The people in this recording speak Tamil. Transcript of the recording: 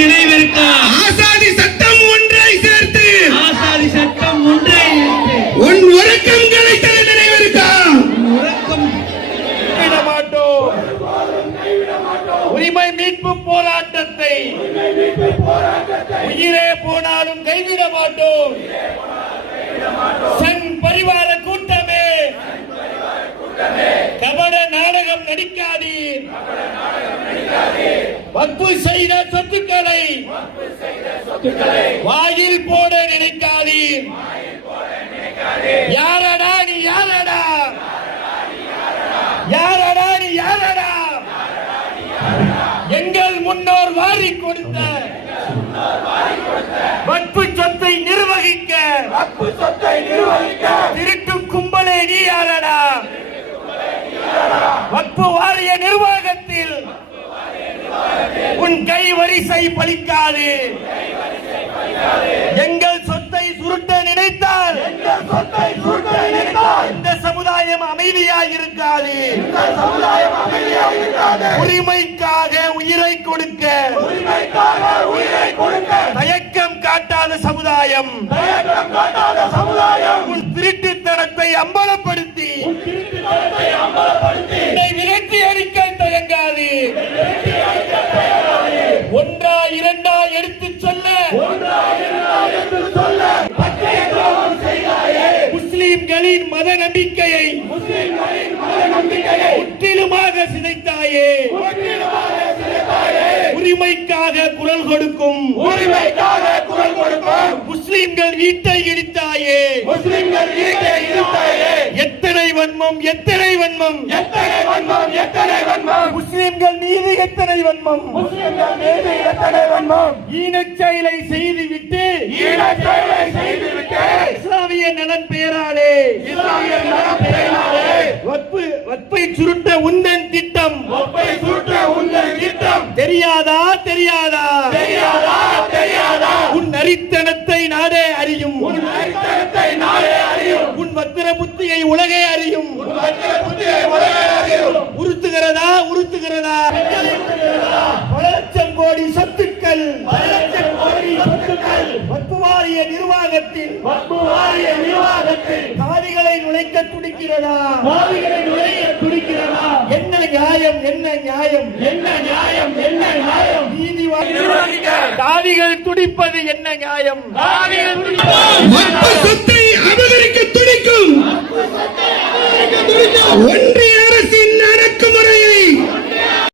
நினைவிருக்கா? ஆசாதி சட்டம் ஒன்றை சேர்த்து ஆசாதி சட்டம் ஒன்றை உன் உறக்கம் கலைத்தது நினைவிருக்கா? உறக்கம் விட மாட்டோம். உரிமை மீட்பு போராட்டத்தை உயிரே போனாலும் கைவிட மாட்டோம். சங் பரிவார கூட்டமே கபட நாடகம் நடிக்காதீர். வக்பு செய்த சொத்துக்களை வாயில் போட நினைக்காதீர். யாரடா நீ யாரடா? யாரடா நீ யாரடா? எங்கள் முன்னோர் வாரி கொடுத்த வக்பு சொத்தை நிர்வகிக்க திருட்டு கும்பலே நீ யாரடா? வக்பு வாரிய நிர்வாகத்தில் உன் கை வரிசை பலிக்காது. எங்கள் சொத்தை சுருட்ட நினைத்தால் இந்த சமுதாயம் அமைதியாக இருக்காது. உரிமைக்காக உயிரை கொடுக்க தயக்கம் காட்டாத சமுதாயம் உன் திருட்டுத்தனத்தை அம்பலப்படுத்தி விரட்டி அடிக்க தயங்காது. ஒன்றா இரண்டா எடுத்து சொல்ல முஸ்லிம்களின் மத நம்பிக்கையை முற்றிலுமாக சிதைத்தாயே. உரிமைக்காக குரல் கொடுக்கும் முஸ்லிம்கள் வீட்டை இடித்தாயே. எத்தனை வன்மம் எத்தனை வன்மம் முஸ்லிம்கள் மீது எத்தனை வன்மம் ஈனச் செயலை செய்துவிட்டு இஸ்லாமிய நலன் பெயராலே வக்பை சுருட்ட உந்தன் திட்டம் தெரியாதா தெரியாதா? உன் நரித்தனத்தை நாடே அறியும். உன் வத்திர புத்தியை உலகே அறியும். உறுத்துகிறதா உறுத்துகிறதா? பல லட்சம் கோடி சொத்துக்கள் வக்பு வாரிய நிர்வாகத்தில் காவிகளை நுழைக்க துடிக்கிறதா? என்ன நியாயம் என்ன நியாயம் தாவிகள் துடிப்பது என்ன நியாயம்? சொத்தை அபகரிக்க துடிக்கும் ஒன்றிய